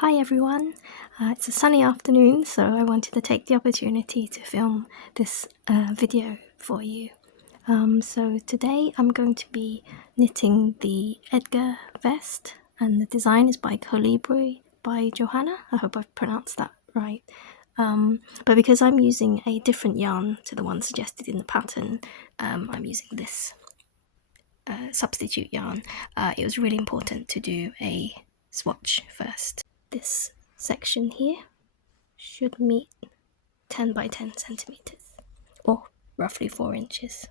Hi everyone, it's a sunny afternoon, so I wanted to take the opportunity to film this video for you. So today I'm going to be knitting the Edgar vest, and the design is by Kaale by Johanna. I hope I've pronounced that right. But because I'm using a different yarn to the one suggested in the pattern, I'm using this substitute yarn. It was really important to do a swatch first. This section here should meet 10 by 10 centimeters, or roughly 4 inches.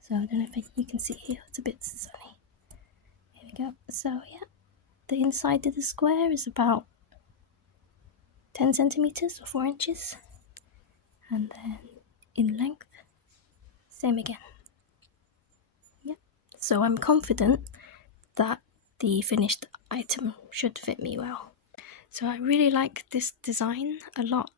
So I don't know if you can see here, it's a bit sunny. Here we go. So yeah, the inside of the square is about 10 centimeters or 4 inches, and then in length, same again. Yeah. So I'm confident that the finished item should fit me well. So I really like this design a lot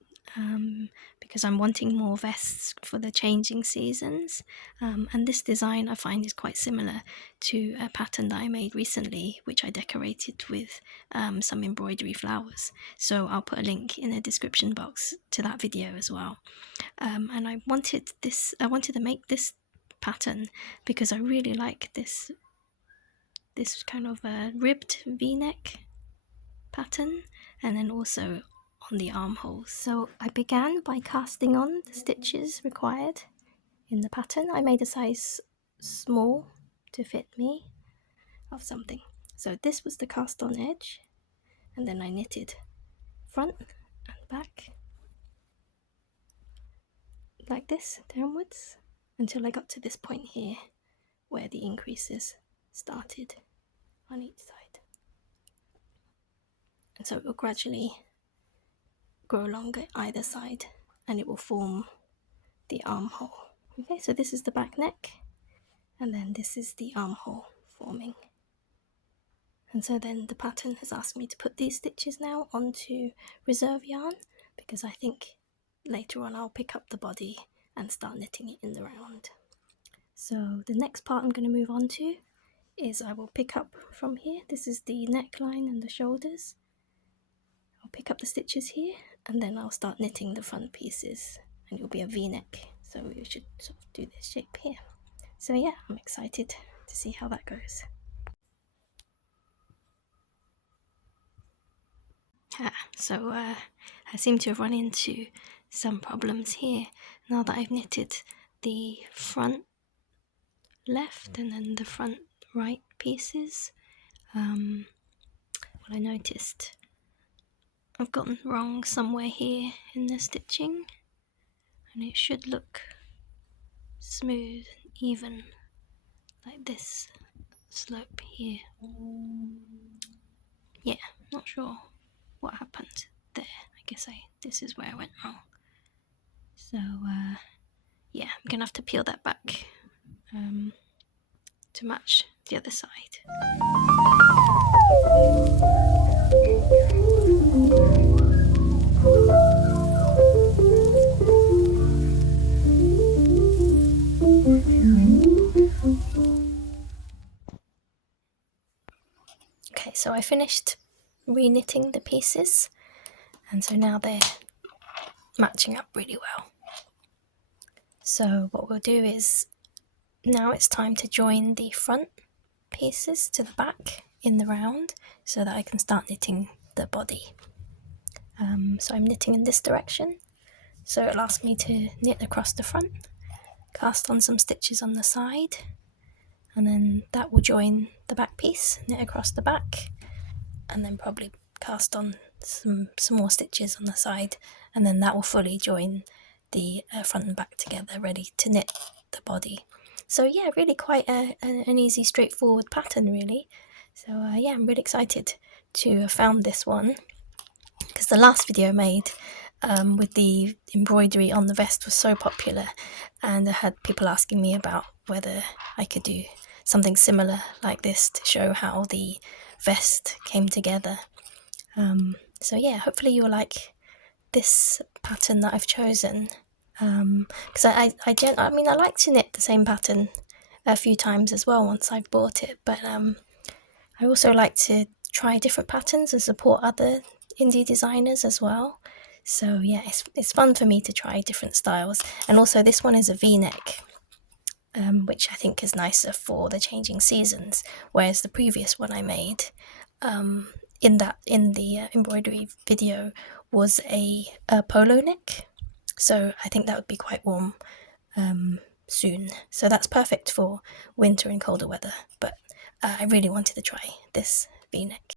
because I'm wanting more vests for the changing seasons, and this design I find is quite similar to a pattern that I made recently, which I decorated with some embroidery flowers. So I'll put a link in the description box to that video as well. And I wanted to make this pattern because I really like this kind of ribbed V-neck pattern, and then also on the armholes. So I began by casting on the stitches required in the pattern. I made a size small to fit me of something. So this was the cast on edge, and then I knitted front and back like this downwards until I got to this point here where the increases started on each side. And so it will gradually grow longer either side, and it will form the armhole. Okay, so this is the back neck, and then this is the armhole forming. And so then the pattern has asked me to put these stitches now onto reserve yarn, because I think later on I'll pick up the body and start knitting it in the round. So the next part I'm going to move on to is I will pick up from here. This is the neckline and the shoulders. I'll pick up the stitches here, and then I'll start knitting the front pieces, and it will be a V-neck, so we should sort of do this shape here. So yeah, I'm excited to see how that goes. So I seem to have run into some problems here now that I've knitted the front left and then the front right pieces. What I noticed, I've gotten wrong somewhere here in the stitching, and it should look smooth and even like this slope here. Yeah, not sure what happened there. I guess this is where I went wrong. So yeah, I'm gonna have to peel that back to match the other side. Okay, so I finished re-knitting the pieces, and so now they're matching up really well. So what we'll do is, now it's time to join the front pieces to the back in the round so that I can start knitting the body. So I'm knitting in this direction, so it'll ask me to knit across the front, cast on some stitches on the side, and then that will join the back piece, knit across the back, and then probably cast on some more stitches on the side, and then that will fully join the front and back together, ready to knit the body. So yeah, really quite an easy, straightforward pattern really. So yeah, I'm really excited to have found this one, because the last video I made with the embroidery on the vest was so popular, and I had people asking me about whether I could do something similar like this to show how the vest came together. So yeah, hopefully you'll like this pattern that I've chosen, because I like to knit the same pattern a few times as well once I've bought it, but I also like to try different patterns and support other indie designers as well. So yeah, it's fun for me to try different styles. And also this one is a V-neck, which I think is nicer for the changing seasons, whereas the previous one I made in the embroidery video was a polo neck. So I think that would be quite warm soon. So that's perfect for winter and colder weather. But I really wanted to try this V-neck.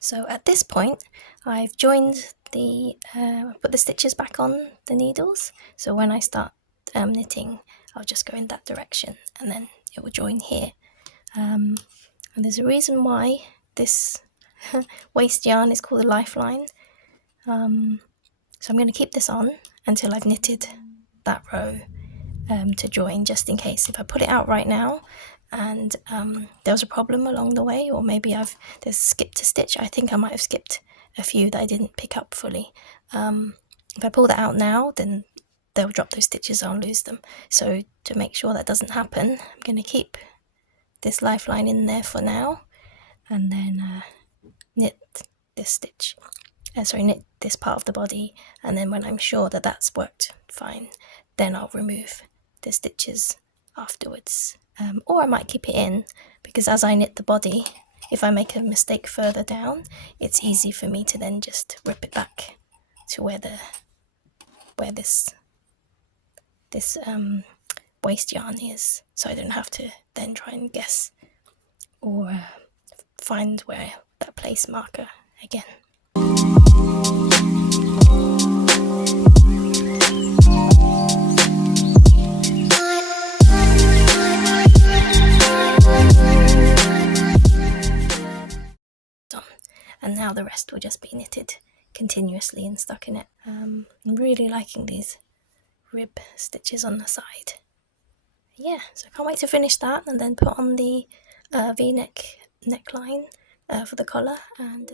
So at this point, I've joined put the stitches back on the needles. So when I start knitting, I'll just go in that direction and then it will join here. And there's a reason why this waste yarn is called a lifeline. So I'm going to keep this on until I've knitted that row to join, just in case. If I put it out right now and there was a problem along the way, or maybe I've skipped a stitch, I think I might have skipped a few that I didn't pick up fully. If I pull that out now, then they'll drop those stitches, I'll lose them. So to make sure that doesn't happen, I'm going to keep this lifeline in there for now, and then knit this stitch. Knit this part of the body, and then when I'm sure that that's worked fine, then I'll remove the stitches afterwards. Or I might keep it in, because as I knit the body, if I make a mistake further down, it's easy for me to then just rip it back to where this waste yarn is, so I don't have to then try and guess or find where that place marker again. And now the rest will just be knitted continuously and stuck in it. I'm really liking these rib stitches on the side. Yeah, so I can't wait to finish that and then put on the V-neck neckline for the collar. And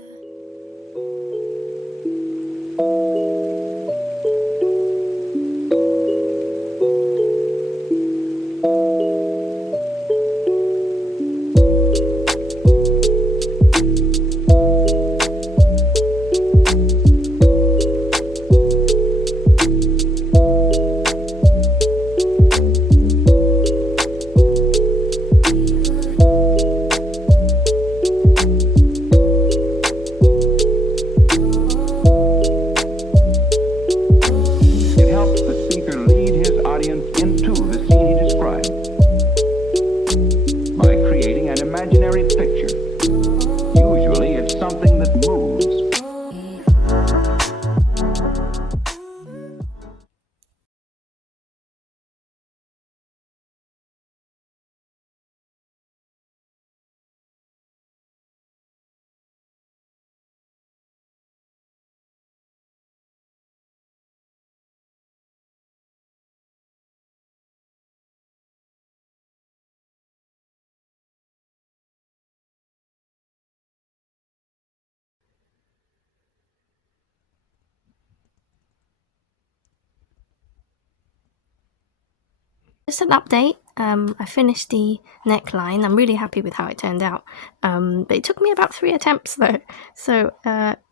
just an update, I finished the neckline. I'm really happy with how it turned out, but it took me about 3 attempts though. So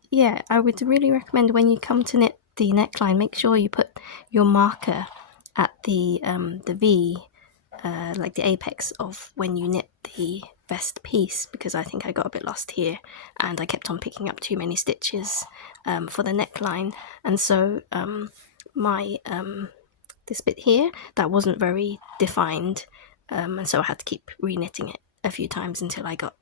yeah, I would really recommend when you come to knit the neckline, make sure you put your marker at the V like the apex of when you knit the vest piece, because I think I got a bit lost here and I kept on picking up too many stitches for the neckline, and so my this bit here, that wasn't very defined, and so I had to keep re-knitting it a few times until I got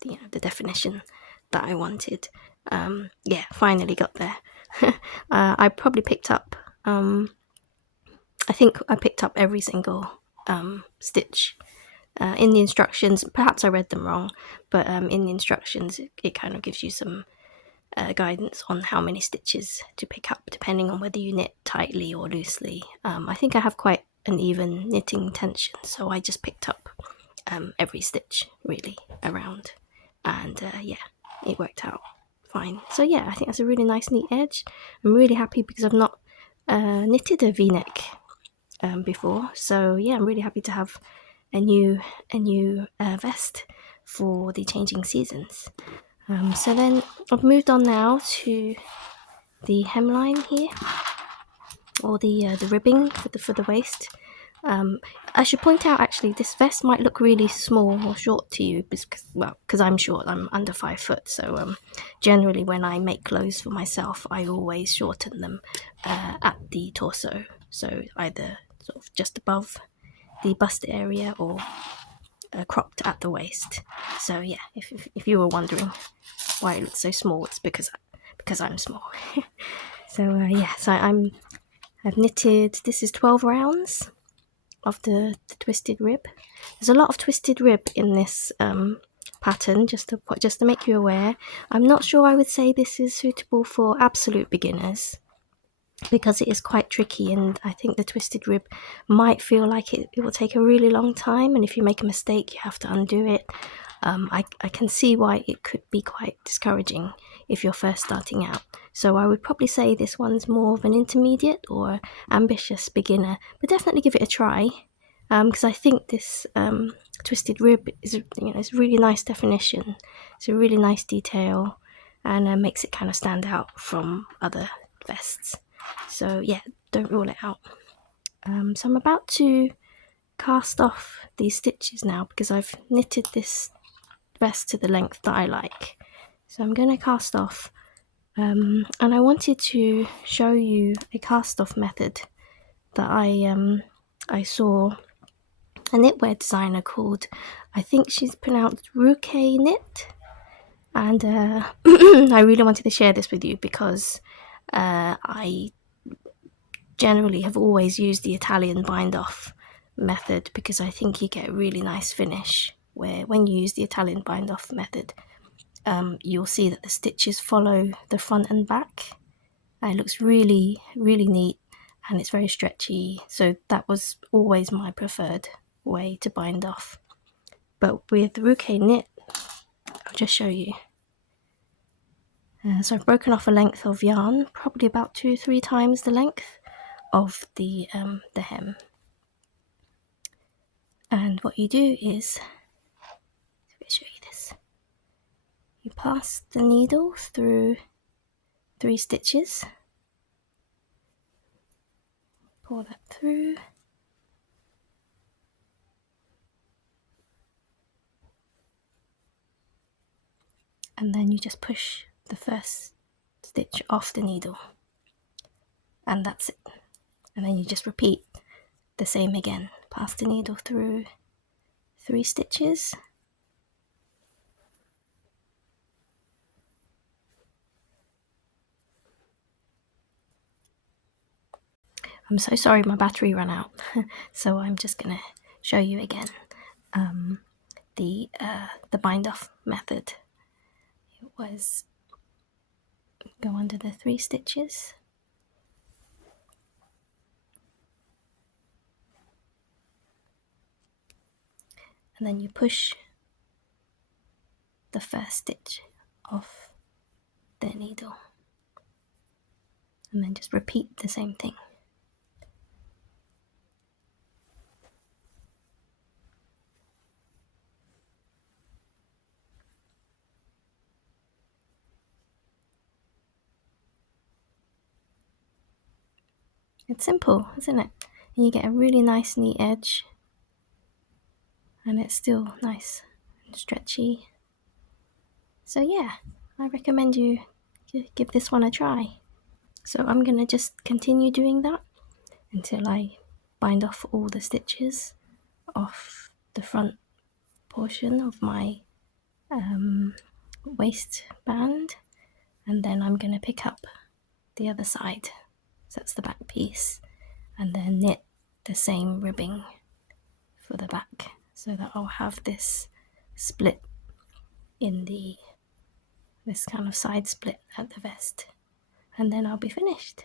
the definition that I wanted. Yeah, finally got there. I probably picked up, I think I picked up every single stitch in the instructions. Perhaps I read them wrong, but in the instructions it kind of gives you some guidance on how many stitches to pick up depending on whether you knit tightly or loosely. I think I have quite an even knitting tension, so I just picked up every stitch really around, and yeah, it worked out fine. So yeah, I think that's a really nice neat edge. I'm really happy because I've not knitted a v-neck before, so yeah, I'm really happy to have a new vest for the changing seasons. So then I've moved on now to the hemline here, or the ribbing for the waist. I should point out actually, this vest might look really small or short to you because I'm short. I'm under 5 foot, so generally when I make clothes for myself, I always shorten them at the torso, so either sort of just above the bust area or cropped at the waist. So yeah, if you were wondering why it looks so small, it's because I'm small. So yeah, so I've knitted, this is 12 rounds of the twisted rib. There's a lot of twisted rib in this pattern, just to make you aware. I'm not sure I would say this is suitable for absolute beginners, because it is quite tricky, and I think the twisted rib might feel like it will take a really long time, and if you make a mistake you have to undo it. I can see why it could be quite discouraging if you're first starting out. So I would probably say this one's more of an intermediate or ambitious beginner, but definitely give it a try, because I think this twisted rib is, it's really nice definition. It's a really nice detail, and makes it kind of stand out from other vests. So yeah, don't rule it out. So I'm about to cast off these stitches now, because I've knitted this vest to the length that I like. So I'm going to cast off, and I wanted to show you a cast off method that I saw a knitwear designer called, I think she's pronounced Ruke knit, and I really wanted to share this with you because I generally have always used the Italian bind off method, because I think you get a really nice finish where when you use the Italian bind off method, you'll see that the stitches follow the front and back, and it looks really neat, and it's very stretchy. So that was always my preferred way to bind off. But with Ruke knit, I'll just show you. So I've broken off a length of yarn, probably about 2-3 times the length of the hem. And what you do is, let me show you this. You pass the needle through 3 stitches, pull that through, and then you just push the first stitch off the needle, and that's it. And then you just repeat the same again. Pass the needle through 3 stitches, I'm so sorry, my battery ran out, so I'm just gonna show you again the bind off method. It was go under the 3 stitches, and then you push the first stitch off the needle, and then just repeat the same thing. It's simple, isn't it? And you get a really nice neat edge. and it's still nice and stretchy. So yeah, I recommend you give this one a try. So I'm going to just continue doing that until I bind off all the stitches off the front portion of my waistband, and then I'm going to pick up the other side, so that's the back piece, and then knit the same ribbing for the back, so that I'll have this split in this kind of side split at the vest, and then I'll be finished.